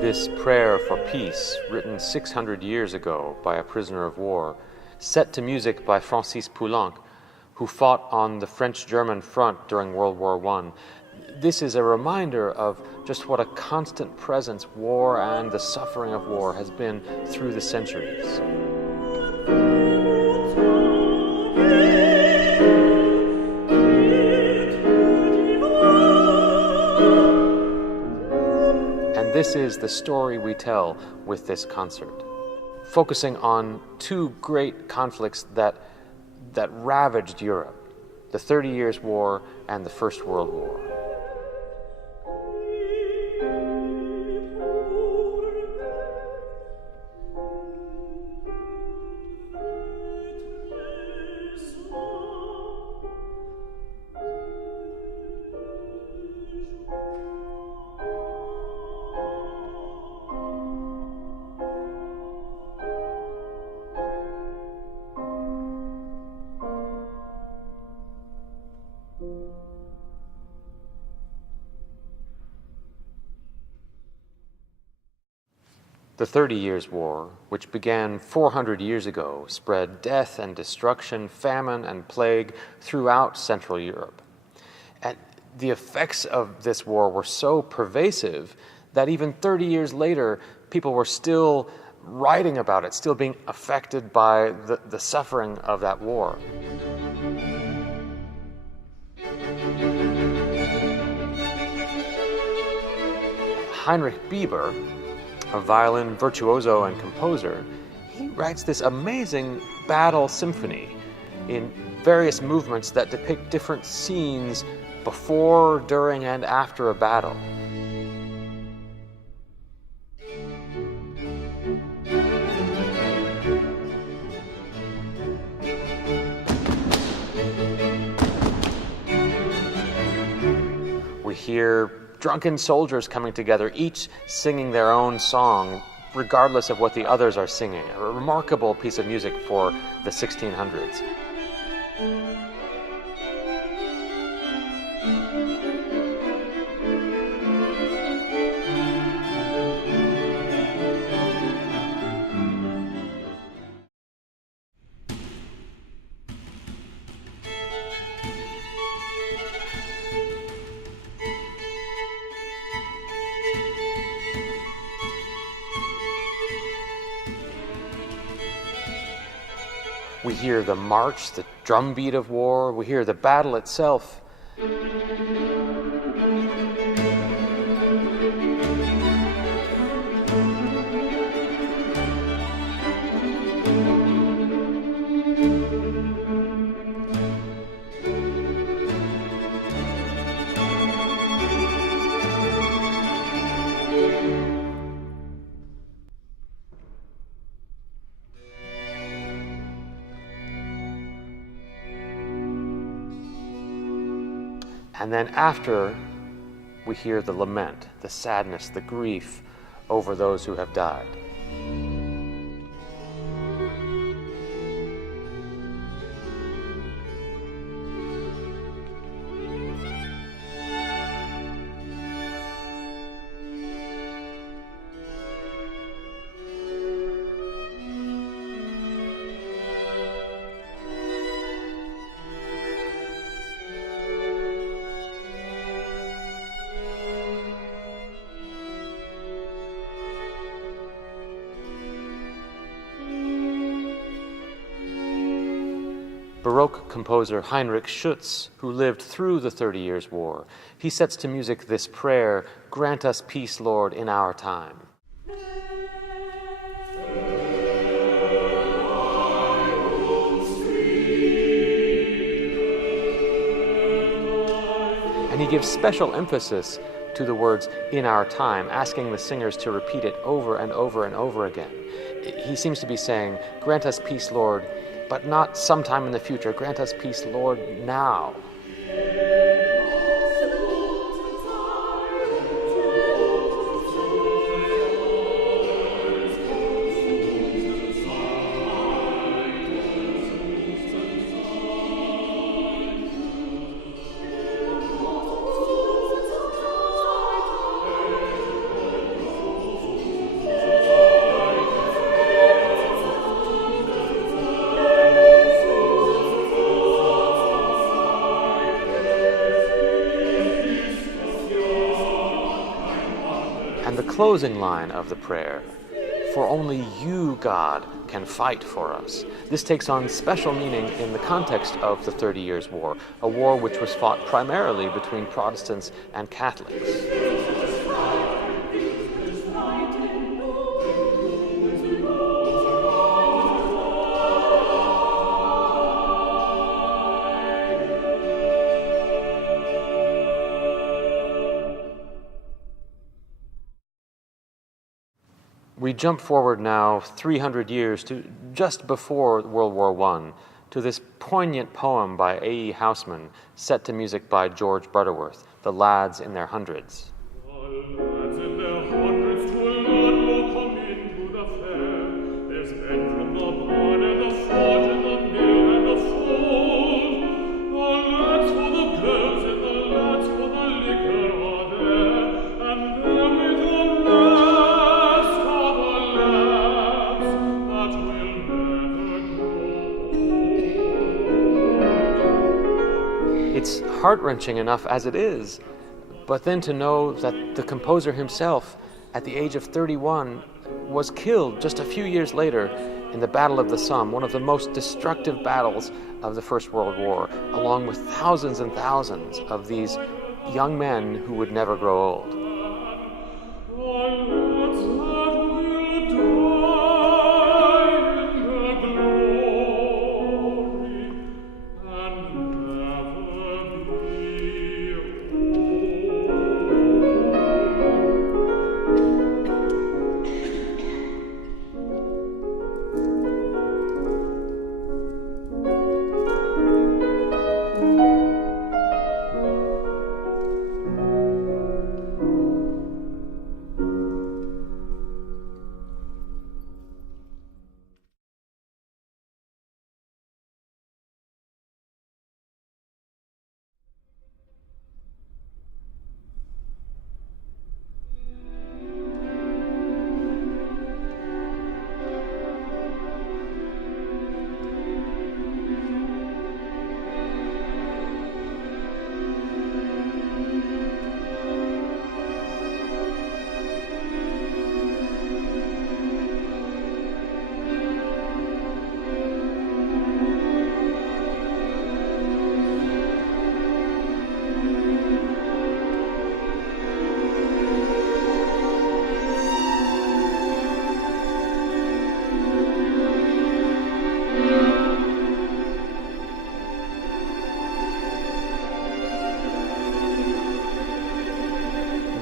This prayer for peace, written 600 years ago by a prisoner of war, set to music by Francis Poulenc, who fought on the French-German front during World War I. This is a reminder of just what a constant presence war and the suffering of war has been through the centuries. This is the story we tell with this concert, focusing on two great conflicts that ravaged Europe, the 30 Years' War and the First World War. The 30 Years' War, which began 400 years ago, spread death and destruction, famine and plague throughout Central Europe. And the effects of this war were so pervasive that even 30 years later, people were still writing about it, still being affected by the suffering of that war. Heinrich Bieber, a violin virtuoso and composer, he writes this amazing battle symphony in various movements that depict different scenes before, during, and after a battle. We hear drunken soldiers coming together, each singing their own song, regardless of what the others are singing. A remarkable piece of music for the 1600s. We hear the march, the drumbeat of war. We hear the battle itself. And then after, we hear the lament, the sadness, the grief over those who have died. Baroque composer Heinrich Schütz, who lived through the 30 Years' War, he sets to music this prayer, "Grant us peace, Lord, in our time." he gives special emphasis to the words "in our time," asking the singers to repeat it over and over and over again. He seems to be saying, "Grant us peace, Lord, but not sometime in the future. Grant us peace, Lord, now." And the closing line of the prayer, "For only you, God, can fight for us." This takes on special meaning in the context of the 30 Years' War, a war which was fought primarily between Protestants and Catholics. We jump forward now 300 years to just before World War I, to this poignant poem by A.E. Housman, set to music by George Butterworth, "The Lads in Their Hundreds." It's heart-wrenching enough as it is, but then to know that the composer himself, at the age of 31, was killed just a few years later in the Battle of the Somme, one of the most destructive battles of the First World War, along with thousands and thousands of these young men who would never grow old.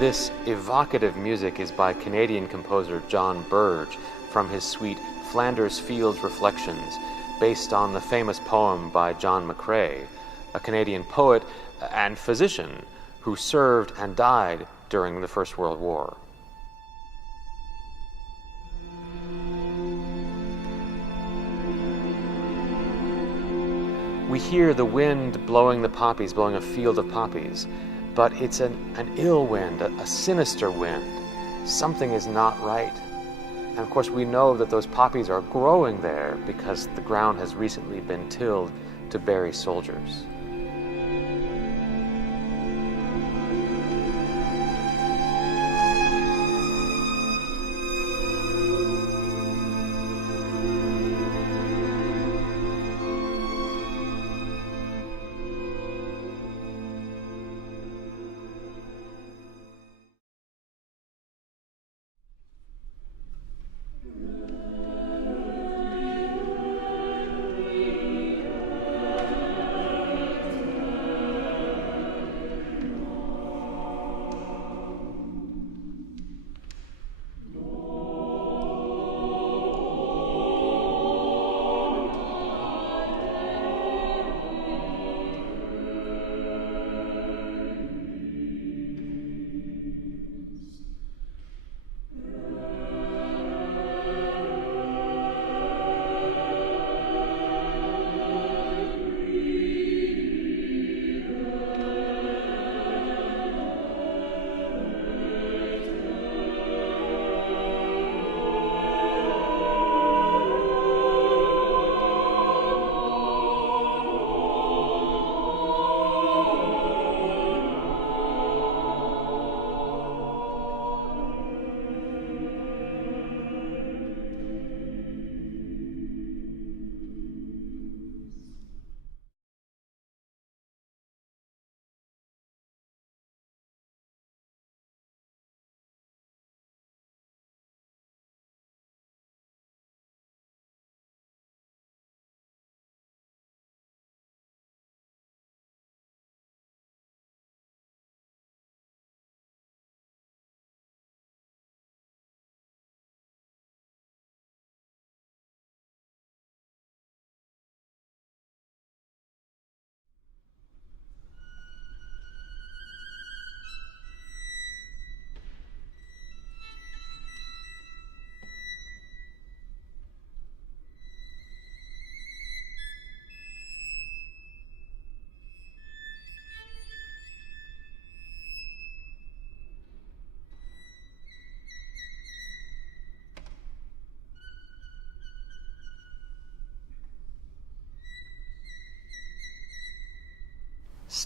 This evocative music is by Canadian composer John Burge from his suite Flanders Fields Reflections, based on the famous poem by John McCrae, a Canadian poet and physician who served and died during the First World War. We hear the wind blowing the poppies, blowing a field of poppies, but it's an ill wind, a sinister wind. Something is not right. And of course we know that those poppies are growing there because the ground has recently been tilled to bury soldiers.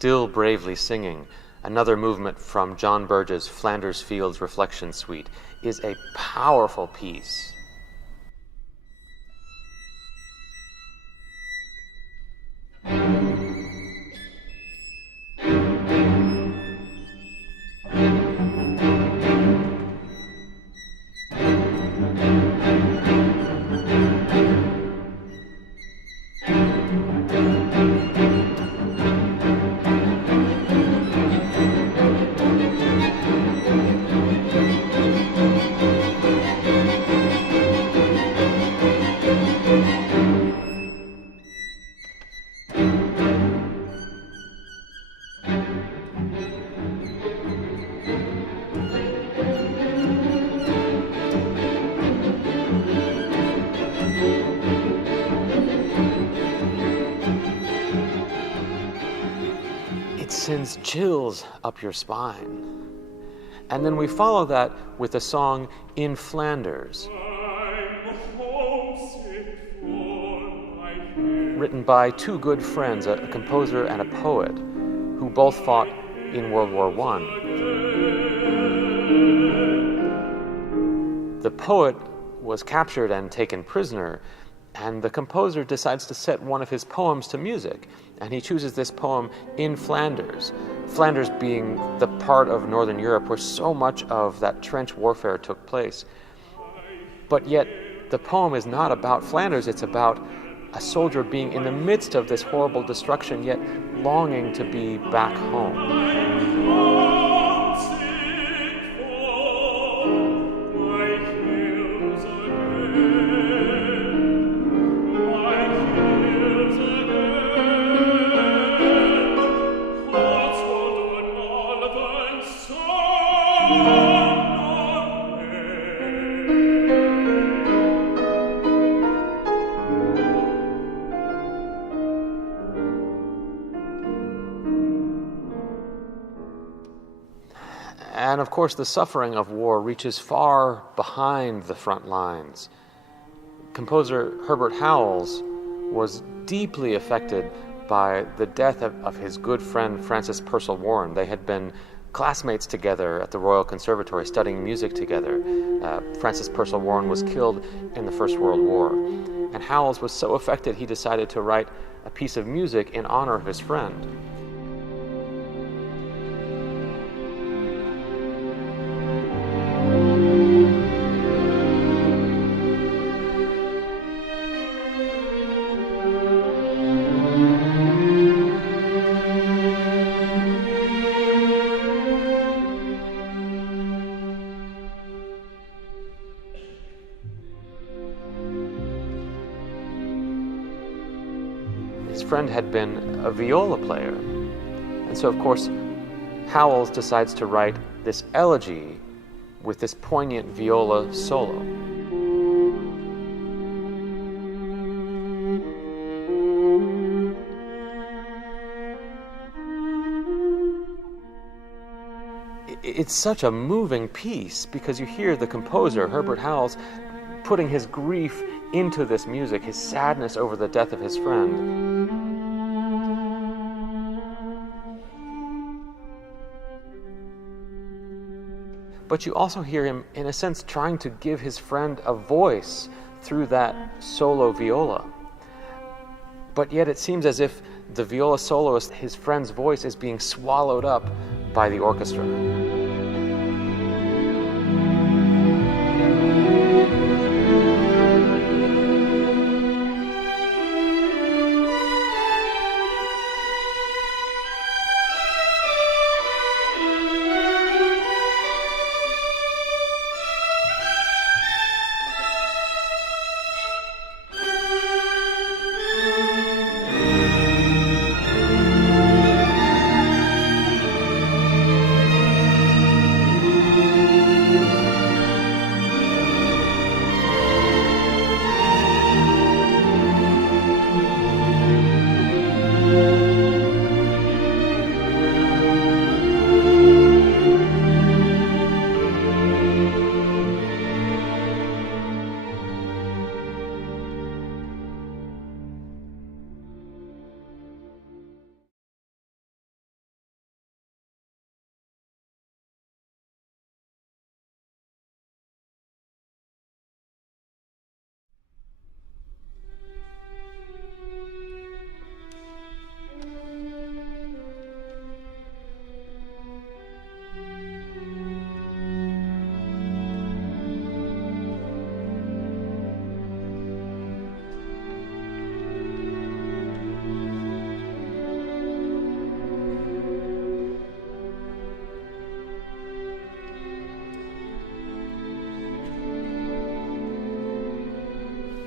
Still Bravely Singing, another movement from John Burge's Flanders Fields Reflection Suite, is a powerful piece. Sends chills up your spine. And then we follow that with the song In Flanders, written by two good friends, a composer and a poet, who both fought in World War I. The poet was captured and taken prisoner, and the composer decides to set one of his poems to music, and he chooses this poem, In Flanders. Flanders being the part of Northern Europe where so much of that trench warfare took place. But yet, the poem is not about Flanders, it's about a soldier being in the midst of this horrible destruction, yet longing to be back home. And of course, the suffering of war reaches far behind the front lines. Composer Herbert Howells was deeply affected by the death of his good friend Francis Purcell Warren. They had been classmates together at the Royal Conservatory studying music together. Francis Purcell Warren was killed in the First World War. And Howells was so affected he decided to write a piece of music in honor of his friend. His friend had been a viola player. And so, of course, Howells decides to write this elegy with this poignant viola solo. It's such a moving piece because you hear the composer, Herbert Howells, putting his grief into this music, his sadness over the death of his friend. But you also hear him, in a sense, trying to give his friend a voice through that solo viola. But yet it seems as if the viola soloist, his friend's voice, is being swallowed up by the orchestra.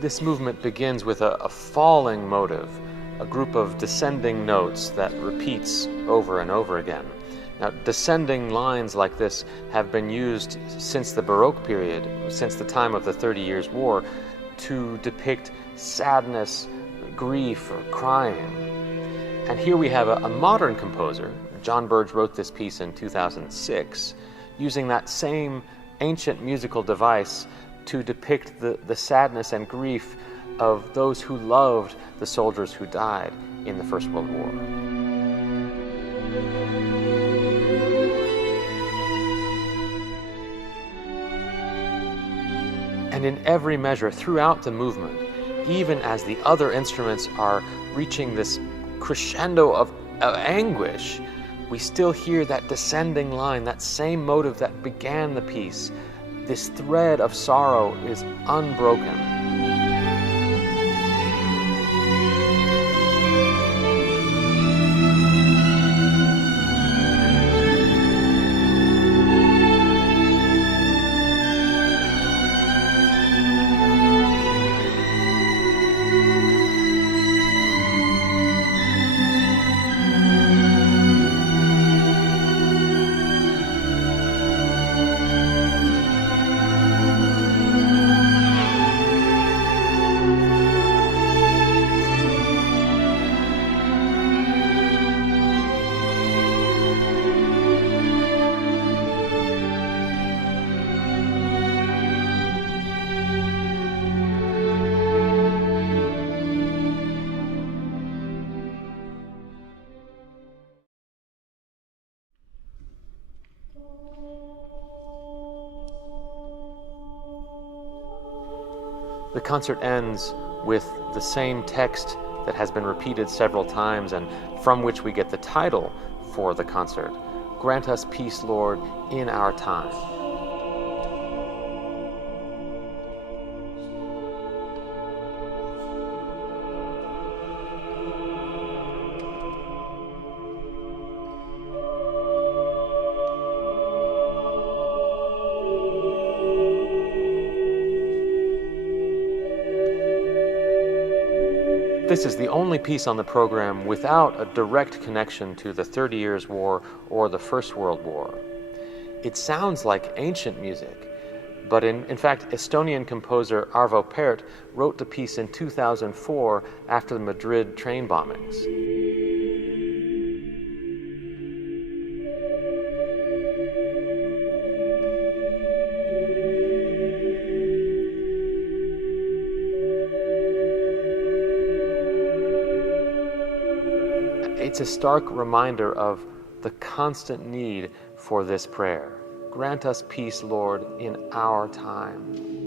This movement begins with a falling motive, a group of descending notes that repeats over and over again. Now, descending lines like this have been used since the Baroque period, since the time of the 30 Years' War, to depict sadness, grief, or crying. And here we have a modern composer. John Burge wrote this piece in 2006, using that same ancient musical device to depict the sadness and grief of those who loved the soldiers who died in the First World War. And in every measure throughout the movement, even as the other instruments are reaching this crescendo of anguish, we still hear that descending line, that same motive that began the piece. This thread of sorrow is unbroken. The concert ends with the same text that has been repeated several times and from which we get the title for the concert. Grant us peace, Lord, in our time. This is the only piece on the program without a direct connection to the 30 Years' War or the First World War. It sounds like ancient music, but in fact, Estonian composer Arvo Pärt wrote the piece in 2004 after the Madrid train bombings. It's a stark reminder of the constant need for this prayer. Grant us peace, Lord, in our time.